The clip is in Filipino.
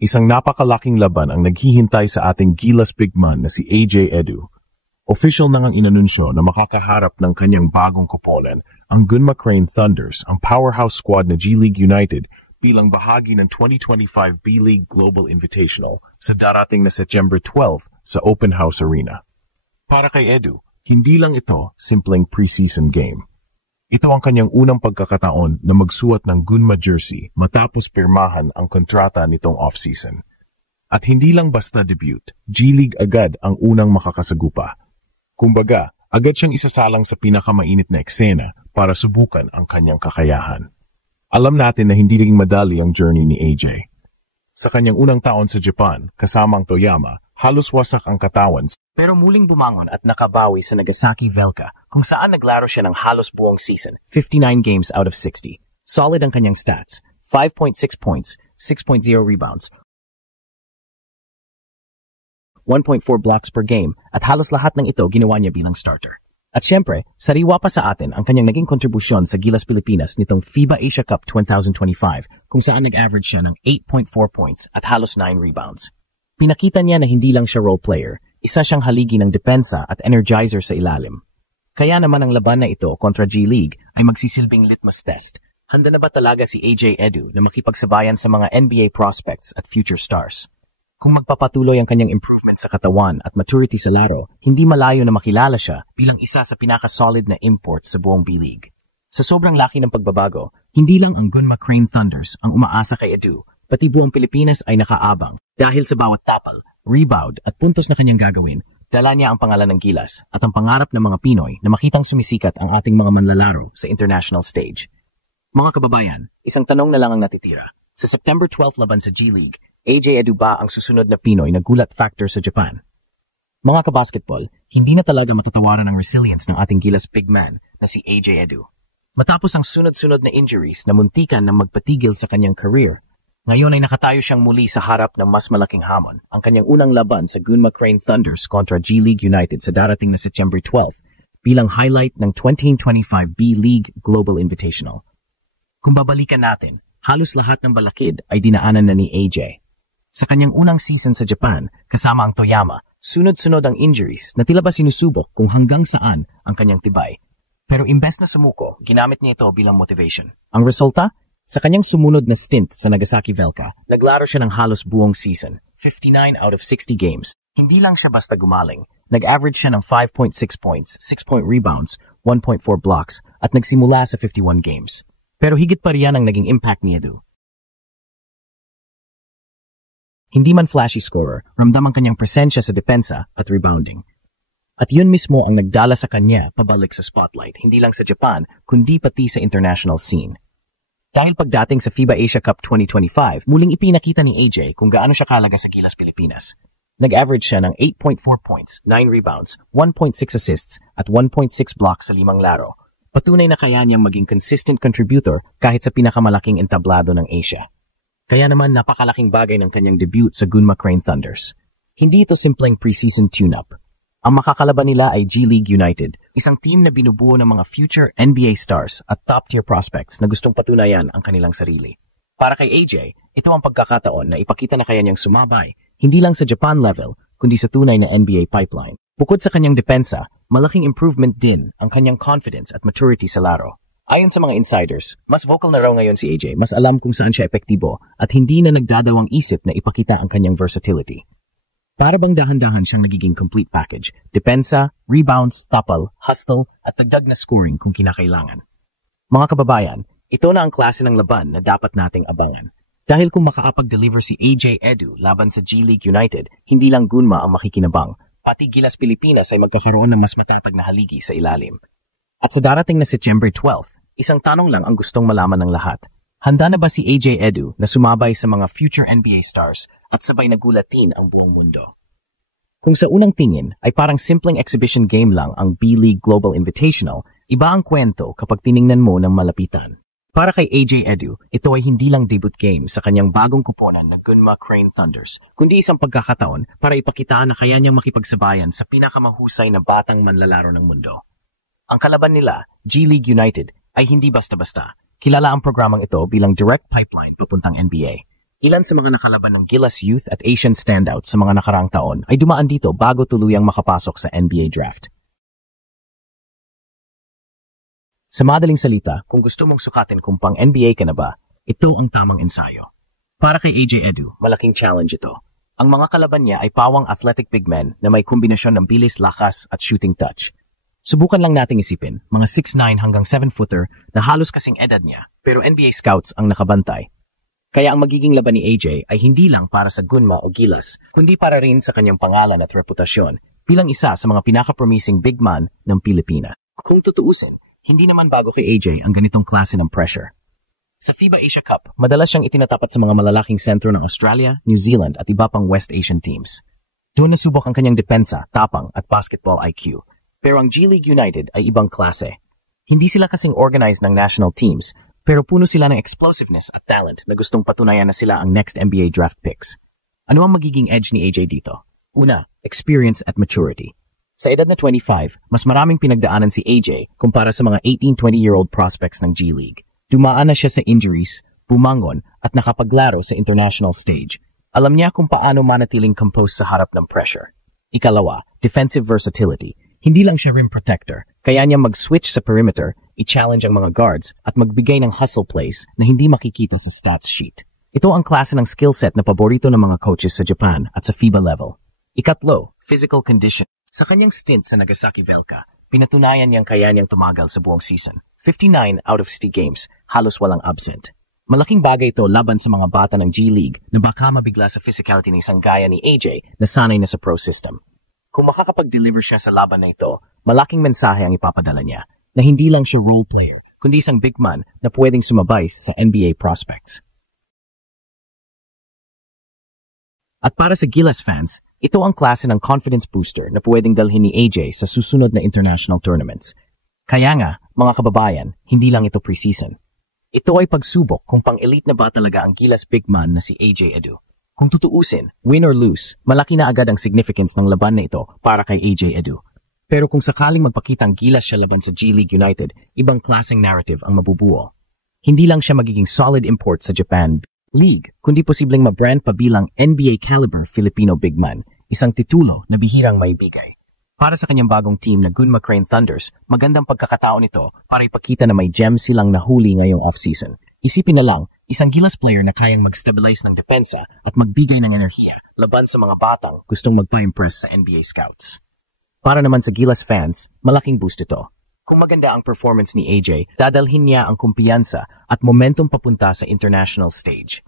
isang napakalaking laban ang naghihintay sa ating Gilas Bigman na si AJ Edu. Official na ngang inanunsyo na makakaharap ng kanyang bagong koponan, ang Gunma Crane Thunders, ang powerhouse squad na G-League United bilang bahagi ng 2025 B-League Global Invitational sa darating na September 12 sa Open House Arena. Para kay Edu, hindi lang ito simpleng preseason game. Ito ang kanyang unang pagkakataon na magsuot ng Gunma jersey matapos pirmahan ang kontrata nitong off-season. At hindi lang basta debut, G-League agad ang unang makakasagupa. Kumbaga, agad siyang isasalang sa pinakamainit na eksena para subukan ang kanyang kakayahan. Alam natin na hindi ring madali ang journey ni AJ. Sa kanyang unang taon sa Japan, kasama ang Toyama, halos wasak ang katawan. Pero muling bumangon at nakabawi sa Nagasaki Velka kung saan naglaro siya ng halos buong season, 59 games out of 60. Solid ang kanyang stats, 5.6 points, 6.0 rebounds, 1.4 blocks per game at halos lahat ng ito ginawa niya bilang starter. At syempre, sariwa pa sa atin ang kanyang naging kontribusyon sa Gilas Pilipinas nitong FIBA Asia Cup 2025 kung saan nag-average siya ng 8.4 points at halos 9 rebounds. Pinakita niya na hindi lang siya role player, isa siyang haligi ng depensa at energizer sa ilalim. Kaya naman ang laban na ito kontra G-League ay magsisilbing litmus test. Handa na ba talaga si AJ Edu na makipagsabayan sa mga NBA prospects at future stars? Kung magpapatuloy ang kanyang improvement sa katawan at maturity sa laro, hindi malayo na makilala siya bilang isa sa pinaka-solid na import sa buong B-League. Sa sobrang laki ng pagbabago, hindi lang ang Gunma Crane Thunders ang umaasa kay Edu, pati buong Pilipinas ay nakaabang dahil sa bawat tapal, rebound at puntos na kanyang gagawin, dala niya ang pangalan ng Gilas at ang pangarap ng mga Pinoy na makitang sumisikat ang ating mga manlalaro sa international stage. Mga kababayan, isang tanong na lang ang natitira. Sa September 12 laban sa G-League, AJ Edu ba ang susunod na Pinoy na gulat factor sa Japan? Mga kabasketball, hindi na talaga matatawaran ang resilience ng ating Gilas big man na si AJ Edu. Matapos ang sunod-sunod na injuries na muntikan na magpatigil sa kanyang career, ngayon ay nakatayo siyang muli sa harap ng mas malaking hamon, ang kanyang unang laban sa Gunma Crane Thunders kontra G-League United sa darating na September 12 bilang highlight ng 2025 B-League Global Invitational. Kung babalikan natin, halos lahat ng balakid ay dinaanan na ni AJ. Sa kanyang unang season sa Japan, kasama ang Toyama, sunod-sunod ang injuries na tila ba sinusubok kung hanggang saan ang kanyang tibay. Pero imbes na sumuko, ginamit niya ito bilang motivation. Ang resulta? Sa kanyang sumunod na stint sa Nagasaki Velka, naglaro siya ng halos buong season, 59 out of 60 games. Hindi lang siya basta gumaling. Nag-average siya ng 5.6 points, 6 rebounds, 1.4 blocks, at nagsimula sa 51 games. Pero higit pa riyan ang naging impact ni Edu. Hindi man flashy scorer, ramdam ang kanyang presensya sa depensa at rebounding. At yun mismo ang nagdala sa kanya pabalik sa spotlight, hindi lang sa Japan, kundi pati sa international scene. Dahil pagdating sa FIBA Asia Cup 2025, muling ipinakita ni AJ kung gaano siya kahalaga sa Gilas Pilipinas. Nag-average siya ng 8.4 points, 9 rebounds, 1.6 assists at 1.6 blocks sa 5 laro. Patunay na kaya niyang maging consistent contributor kahit sa pinakamalaking entablado ng Asia. Kaya naman napakalaking bagay ng kanyang debut sa Gunma Crane Thunders. Hindi ito simpleng preseason tune-up. Ang makakalaban nila ay G-League United, isang team na binubuo ng mga future NBA stars at top-tier prospects na gustong patunayan ang kanilang sarili. Para kay AJ, ito ang pagkakataon na ipakita na kaya niyang sumabay, hindi lang sa Japan level, kundi sa tunay na NBA pipeline. Bukod sa kanyang depensa, malaking improvement din ang kanyang confidence at maturity sa laro. Ayon sa mga insiders, mas vocal na raw ngayon si AJ, mas alam kung saan siya epektibo at hindi na nagdadawang isip na ipakita ang kanyang versatility. Para bang dahan-dahan siyang nagiging complete package, depensa, rebounds, tapal, hustle, at dagdag na scoring kung kinakailangan. Mga kababayan, ito na ang klase ng laban na dapat nating abangan. Dahil kung makaapag-deliver si AJ Edu laban sa G-League United, hindi lang Gunma ang makikinabang, pati Gilas Pilipinas ay magkakaroon ng mas matatag na haligi sa ilalim. At sa darating na September 12, isang tanong lang ang gustong malaman ng lahat. Handa na ba si AJ Edu na sumabay sa mga future NBA stars at sabay nagulatin ang buong mundo? Kung sa unang tingin ay parang simpleng exhibition game lang ang B-League Global Invitational, iba ang kwento kapag tiningnan mo ng malapitan. Para kay AJ Edu, ito ay hindi lang debut game sa kanyang bagong kuponan na Gunma Crane Thunders, kundi isang pagkakataon para ipakita na kaya niyang makipagsabayan sa pinakamahusay na batang manlalaro ng mundo. Ang kalaban nila, G-League United, ay hindi basta-basta. Kilala ang programang ito bilang direct pipeline papuntang NBA. Ilan sa mga nakalaban ng Gilas Youth at Asian Standout sa mga nakaraang taon ay dumaan dito bago tuluyang makapasok sa NBA Draft. Sa madaling salita, kung gusto mong sukatin kung pang NBA ka na ba, ito ang tamang ensayo. Para kay AJ Edu, malaking challenge ito. Ang mga kalaban niya ay pawang athletic big men na may kombinasyon ng bilis, lakas at shooting touch. Subukan lang nating isipin, mga 6'9 hanggang 7-footer na halos kasing edad niya, pero NBA scouts ang nakabantay. Kaya ang magiging laban ni AJ ay hindi lang para sa Gunma o Gilas, kundi para rin sa kanyang pangalan at reputasyon bilang isa sa mga pinaka-promising big man ng Pilipinas. Kung tutuusin, hindi naman bago kay AJ ang ganitong klase ng pressure. Sa FIBA Asia Cup, madalas siyang itinatapat sa mga malalaking sentro ng Australia, New Zealand at iba pang West Asian teams. Doon nasubok ang kanyang depensa, tapang at basketball IQ. Pero ang G-League United ay ibang klase. Hindi sila kasing organized ng national teams, pero puno sila ng explosiveness at talent na gustong patunayan na sila ang next NBA draft picks. Ano ang magiging edge ni AJ dito? Una, experience at maturity. Sa edad na 25, mas maraming pinagdaanan si AJ kumpara sa mga 18-20-year-old prospects ng G-League. Dumaan na siya sa injuries, bumangon at nakapaglaro sa international stage. Alam niya kung paano manatiling composed sa harap ng pressure. Ikalawa, defensive versatility. Hindi lang siya rim protector, kaya niya mag-switch sa perimeter, i-challenge ang mga guards at magbigay ng hustle plays na hindi makikita sa stats sheet. Ito ang klase ng skill set na paborito ng mga coaches sa Japan at sa FIBA level. Ikatlo, physical condition. Sa kanyang stint sa Nagasaki Velka, pinatunayan niyang kaya niyang tumagal sa buong season. 59 out of 60 games, halos walang absent. Malaking bagay ito laban sa mga bata ng G-League na baka mabigla sa physicality ng isang gaya ni AJ na sanay na sa pro system. Kung makakapag-deliver siya sa laban na ito, malaking mensahe ang ipapadala niya na hindi lang siya role player, kundi isang big man na pwedeng sumabay sa NBA prospects. At para sa Gilas fans, ito ang klase ng confidence booster na pwedeng dalhin ni AJ sa susunod na international tournaments. Kaya nga, mga kababayan, hindi lang ito preseason. Ito ay pagsubok kung pang-elite na ba talaga ang Gilas big man na si AJ Edu. Kung tutuusin, win or lose, malaki na agad ang significance ng laban na ito para kay AJ Edu. Pero kung sakaling magpakita ang Gilas siya laban sa G-League United, ibang klaseng narrative ang mabubuo. Hindi lang siya magiging solid import sa Japan League, kundi posibleng ma-brand pa bilang NBA caliber Filipino big man, isang titulo na bihirang maibigay. Para sa kanyang bagong team na Gunma Crane Thunders, magandang pagkakataon ito para ipakita na may gems silang nahuli ngayong off-season. Isipin na lang, isang Gilas player na kayang mag-stabilize ng depensa at magbigay ng enerhiya laban sa mga batang gustong magpa-impress sa NBA scouts. Para naman sa Gilas fans, malaking boost ito. Kung maganda ang performance ni AJ, dadalhin niya ang kumpiyansa at momentum papunta sa international stage.